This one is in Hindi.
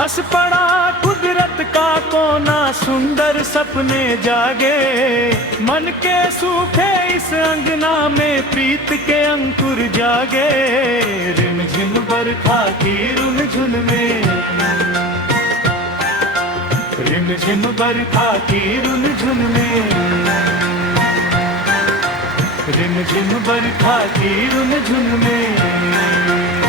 हंस पड़ा कुदरत का कोना, सुंदर सपने जागे। मन के सूखे इस अंगना में प्रीत के अंकुर जागे। रिमझिम बरखा की रुनझुन में, रिमझिम बरखा की रुनझुन में, रिमझिम बरखा की रुनझुन में।